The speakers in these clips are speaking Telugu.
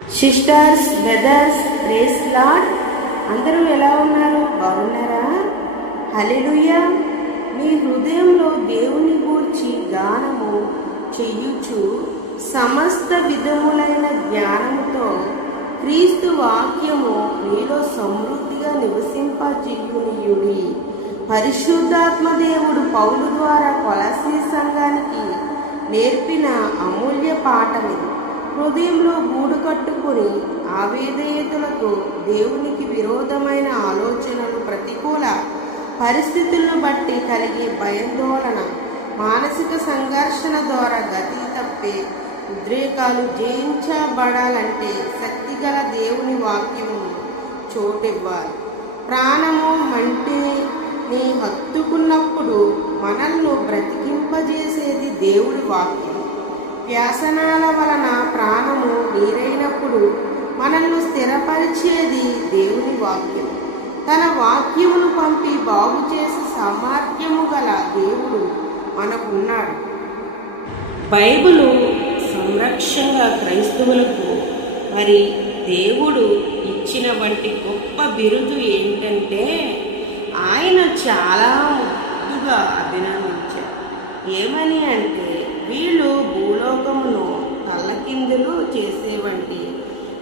Sisters, brothers, praise lord. అందరూ ఎలా ఉన్నారు? బాగున్నారా? హల్లెలూయా. మీ హృదయంలో దేవుని గూర్చి గానము చెయ్యుచు సమస్త విధములైన జ్ఞానముతో క్రీస్తు వాక్యము మీలో సమృద్ధిగా నివసింపజేయునియుడి. పరిశుద్ధాత్మ దేవుడు పౌలు ద్వారా కొలస్సీ సంఘానికి నేర్పిన అమూల్య పాఠమిది. హృదయంలో గూడు కట్టుకుని ఆవేదయతలతో దేవునికి విరోధమైన ఆలోచనలు, ప్రతికూల పరిస్థితులను బట్టి కలిగే భయాందోళన, మానసిక సంఘర్షణ ద్వారా గతి తప్పే ఉద్రేకాలు జయించబడాలంటే శక్తిగల దేవుని వాక్యము చోటివ్వాలి. ప్రాణము మంటిని హత్తుకున్నప్పుడు మనల్ని బ్రతికింపజేసేది దేవుడి వాక్యం. వ్యాసనాల వలన ప్రాణము నీరైనప్పుడు మనల్ని స్థిరపరిచేది దేవుని వాక్యం. తన వాక్యమును పంపి బాగు చేసే సామర్థ్యము గల దేవుడు మనకున్నాడు. బైబిలు సంరక్షణగా క్రైస్తవులకు మరి దేవుడు ఇచ్చిన వంటి గొప్ప బిరుదు ఏంటంటే ఆయన చాలా ముద్దుగా అభినందించారు. ఏమని అంటే, వీళ్ళు భూలోకమును తల్లకిందులు చేసేవంటి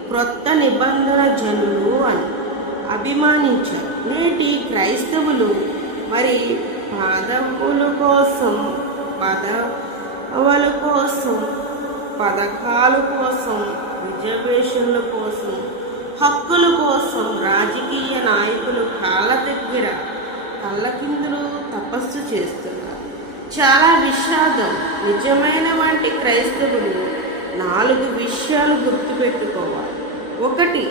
క్రొత్త నిబంధన జనులు అని అభిమానించారు. నేటి క్రైస్తవులు మరి పదవుల కోసం, పథకాల కోసం, రిజర్వేషన్ల కోసం, హక్కుల కోసం రాజకీయ నాయకులు కాళ్ళ దగ్గర తల్లకిందులు తపస్సు చేస్తున్నారు. చాలా విషాదం. నిజమైన వంటి క్రైస్తవులు 4 విషయాలు గుర్తుపెట్టుకోవాలి. 1,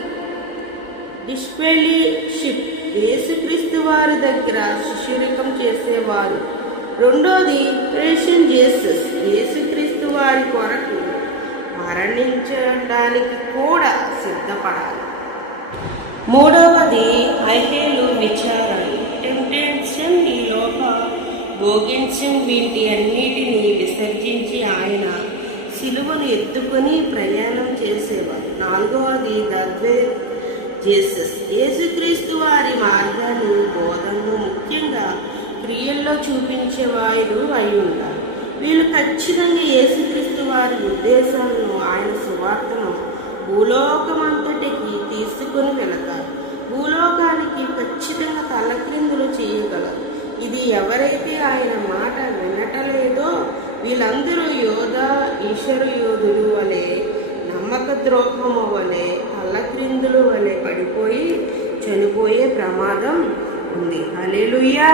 డిస్పెలిషిప్, యేసుక్రీస్తు వారి దగ్గర శిష్యరికం చేసేవారు. 2, ప్రేషన్ జీసస్, యేసుక్రీస్తు వారి కొరకు మరణించడానికి కూడా సిద్ధపడాలి. 3, ఐహేలు విచారాలు, టెంప్టేషన్, ఈ లోక భోగించం, వీటి అన్నిటినీ విసర్జించి ఆయన సిలువను ఎత్తుకొని ప్రయాణం చేసేవారు. 4, దర్వే జీసస్, యేసుక్రీస్తు వారి మార్గాలు, బోధనలు ముఖ్యంగా క్రియల్లో చూపించేవారు అయి ఉంటారు. వీళ్ళు ఖచ్చితంగా యేసుక్రీస్తు వారి ఉద్దేశాలను, ఆయన సువార్తను భూలోకమంతటికి తీసుకుని వెళతారు. భూలోకానికి ఖచ్చితంగా తలక్రిందులు చేయగలరు. ఇది ఎవరైతే ఆయన మాట వినటలేదో వీళ్ళందరూ ఈశ్వరు యోధులు వలె, నమ్మక ద్రోహము వలె, తల్లక్రిందులు వలె పడిపోయి చనిపోయే ప్రమాదం ఉంది. హల్లెలూయా.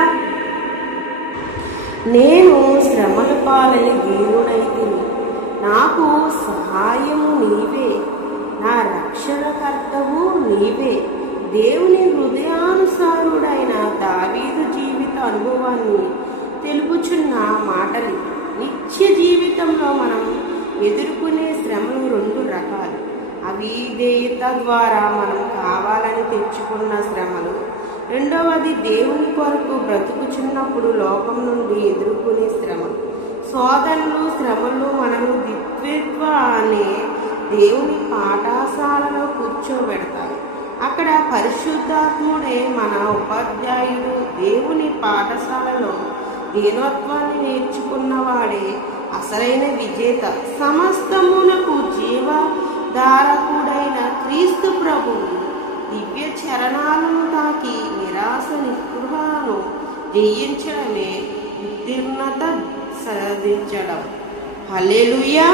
నేను శ్రమల పాలై దీనుడైతిని, నాకు సహాయము నీవే, నా రక్షణకర్తవు నీవే. దేవుని హృదయానుసారుడైన దావీదు జీవిత అనుభవాన్ని తెలుపుచున్న మాటలు. నిత్య జీవితంలో మనం ఎదుర్కొనే శ్రమలు 2 రకాలు. అవిధేయత ద్వారా మనం కావాలని తెచ్చుకున్న శ్రమలు. 2, దేవుని కొరకు బ్రతుకుచున్నప్పుడు లోకం నుండి ఎదుర్కొనే శ్రమలు. శోధనలు, శ్రమలు మనము దివ్యత్వ అనే దేవుని పాఠశాలలో కూర్చోబెడతాయి. అక్కడ పరిశుద్ధాత్ముడే మన ఉపాధ్యాయుడు. దేవుని పాఠశాలలో దీనత్వాన్ని నేర్చుకున్నవాడే అసలైన విజేత. సమస్తమునకు జీవధారకుడైన క్రీస్తు ప్రభువు దివ్య చరణాలను తాకి నిరాశ నిస్పృహను జయించడమే ఉత్తీర్ణత సాధించడం. హల్లెలూయా.